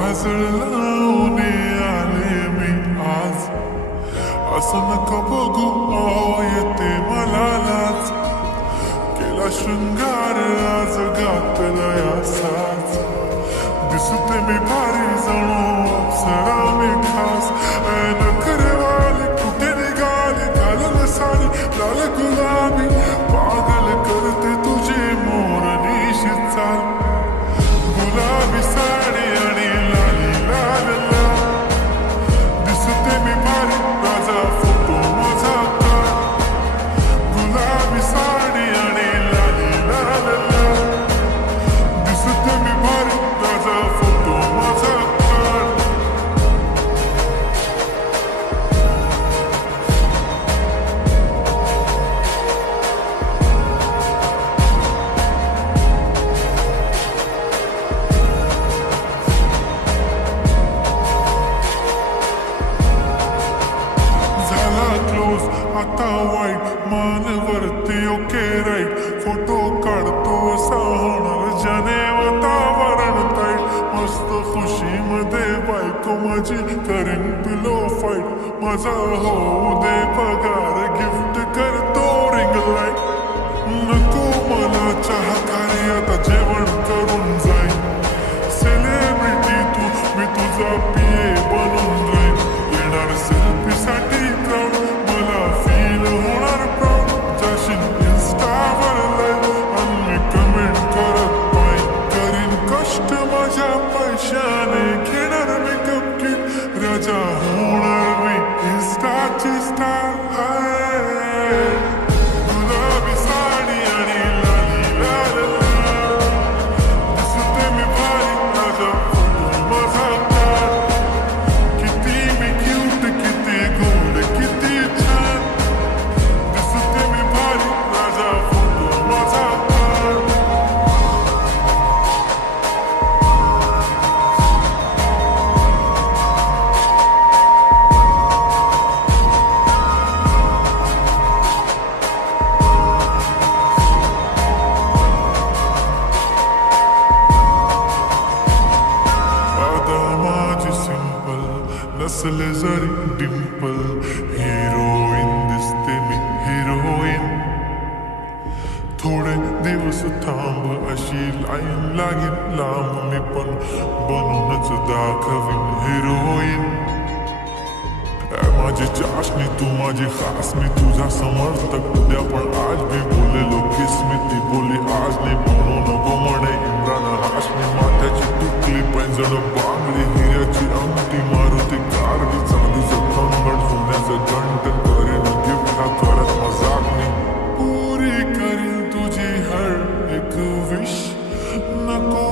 काजळ लावून आले मी आज, असं नका बघू येते मला लाज, केला शृंगार आज घातलाय असाच, दिसते मी भारी जणू अप्सरा मी खास, नखरेवाले कुठे निघाले घालून साडी लाल गुलाबी, पागल करते तुझे मोरनीशी चाल, गुलाबी साडी आणि लाली लाल लाल, दिसते मी भारी राजा फोटो माझा काढ, गुलाबी साडी आणि लाली लाल लाल, दिसते मी भारी राजा फोटो माझा काढ. क्लोज आता वाईट मानवरती ओके राईट, फोटो काढतो असा होणार जने वातावरण ताईट, मस्त खुशीमध्ये बायको माझी करीन पिलो फाईट, माझा होऊ दे पगार गिफ्ट करतो रिंग लाईट, नको मला चहाकारी आता जेवण करून जाईन, सेलिब्रिटी तू मी तुझा पिये बनून राहीन, येणार सेल्फीसाठी क्राऊड मला फील होणार प्राऊड, जाशील इन्स्टावर लाईव्ह आणि कमेंट करत पाय, करीन कष्ट माझ्या पैशाने, घेणार मेकअप किट राजा होणार मी इन्स्टाची स्टार. गुलाबी साडी आणि लाली लाल लाल, दिसते मी भारी राजा फोटो माझा काढ, किती मी क्यूट किती गोड किती छान, दिसते मी भारी राजा फोटो माझा काढ. आता माझी सिंपल नसले जरी डिंपल, हिरोईन दिसते मी हिरोईन, थोडे दिवस थांब अशी लाईन लागेल लांब, मी पण बनूनच दाखवीन हिरोईन, माझी चाशनी तू माझी खास, मी तुझा समर्थक उद्या पण आज मी बोलेलो किस्मती बोली आज नाही, म्हणू नको म्हणे इम्रान हाशमी, माथ्याची टुकली पैंजण बांगडी हिऱ्याची अंगठी, मारुती कारली चांदीचं कंगण सोन्याचं घंट, करीन गिफ्ट हा करत मजाक मी, पुरी करीन तुझी हर एक विश, नको